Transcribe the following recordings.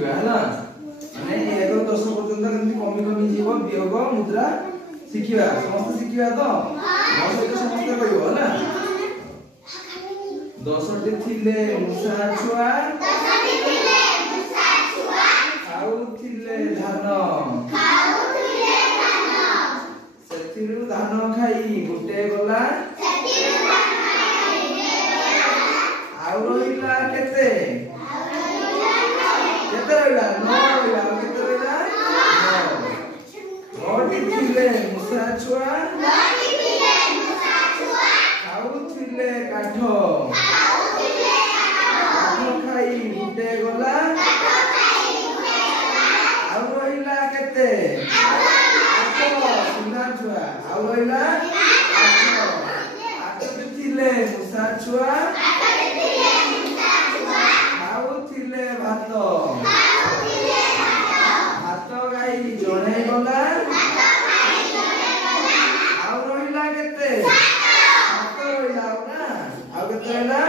ହେଲା ମାନେ 1 ରୁ 10 ପର୍ଯ୍ୟନ୍ତ କେମିତି କମି କମି ଯିବ ବିয়োଗ ମୁଦ୍ରା ଶିଖିବା ସମସ୍ତେ ଶିଖିବା ତ ମୋ ସହିତ ସମସ୍ତେ କହିବ ହେଲା 10ଟି ଥିଲେ ମୂଷା ଛୁଆ ଖାଉଥିଲେ ଧାନ ସେଥିରୁ ଧାନ ଖାଇ ଗୋଟେ ଗଲା ଆଉ ରହିଲା କେତେ ରହିଲା 9 ରହିଲା ଆଉ କେତେ ରହିଲା 9ଟି ଥିଲେ ମୂଷା ଛୁଆ ଖାଉଥିଲେ କାଠ ଖାଇ ଗୋଟେ ଗଲା ଆଉ ରହିଲା କେତେ 8 ସୁନା ଛୁଆ ଆଉ ରହିଲା 8ଟି ଥିଲେ ମୂଷା ଛୁଆ ଖାଉଥିଲେ ଭାତ ଭାତ ଗାଇ ଜଣେ ଗଲା ଆଉ ରହିଲା କେତେ 7 ରହିଲା ଆଉ ନା ଆଉ କେତେ ରହିଲା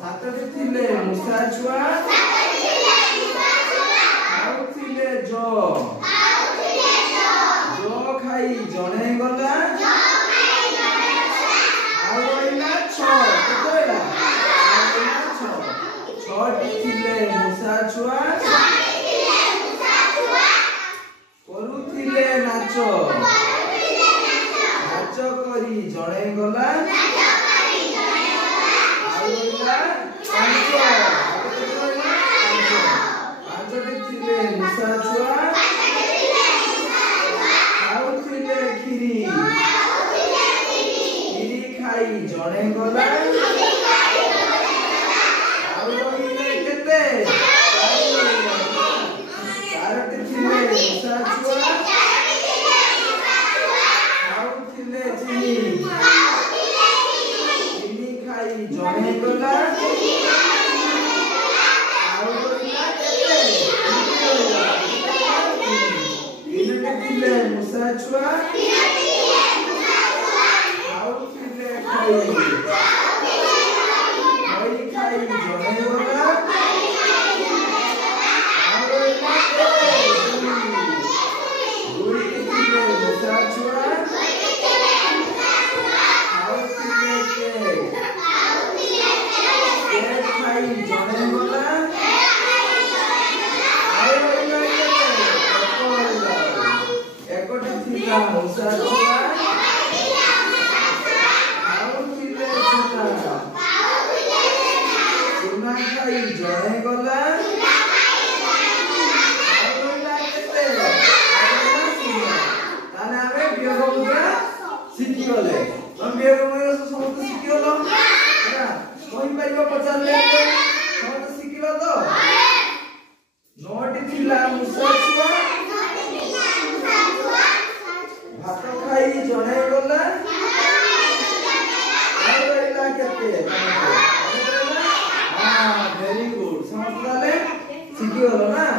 7ଟି ଥିଲେ ମୂଷା ଛୁଆ ଖାଉଥିଲେ ଜୋ ଖାଇ ଜଣେ ଗଲା ଆଉ ରହିଲା 6 କେତେ ରହିଲା 6ଟି ଥିଲେ ମୂଷା ଛୁଆ କରୁଥିଲେ ନାଚ କରି ଜଣେ ଗଲା ଆଉ ରହିଲା 5ଟି ଥିଲେ ମୂଷା ଛୁଆ ଖାଉଥିଲେ କ୍ଷୀରି ଖାଇ ଜଣେ ଗଲା ଆଉ ରହିଲେ କେତେ 4ଟି ଥିଲେ ମୂଷା ଛୁଆ ଖାଉଥିଲେ ଚିନି ଖାଇ ଜଣେ ଗଲା ଆଉ ରହିଲା କେତେ 3ଟି ଥିଲେ ମୂଷା ଛୁଆ ଖାଉଥିଲେ ଖଇ ଖାଇ ଜଣେ ଗଲା ଆଉ ରହିଲା କେତେ 2ଟି ଥିଲେ ମୂଷା ଛୁଆ ଖାଉଥିଲେ କେକ୍ ଖାଇ ଜଣେ ଗଲା ଆଉ ରହିଲା କେତେ 1ଟି ଥିଲା ମୂଷା ଛୁଆ ଖାଉଥିଲେ ଚୁନା ଖାଇ ଜଣେ ଗଲା ଆଉ ରହିଲା କେତେ ତାହେଲେ ଆମେ ବିୟୋଗ ମୁଦ୍ରା ଶିଖିଗଲେ ବିୟୋଗ ମୁଦ୍ରା ସମସ୍ତେ ଶିଖିଗଲ ହେଲା କହିପାରିବ ପଚାରିଲେ ସମସ୍ତେ ଶିଖିଲ ତ 9ଟି ଥିଲା ମୂଷା ଛୁଆ ଭାତ ଖାଇ ଜଣେ ଗଲା ଆଉ ରହିଲା କେତେ ଭେରି ଗୁଡ ସମସ୍ତେ ତାହେଲେ ଶିଖିଗଲ ନା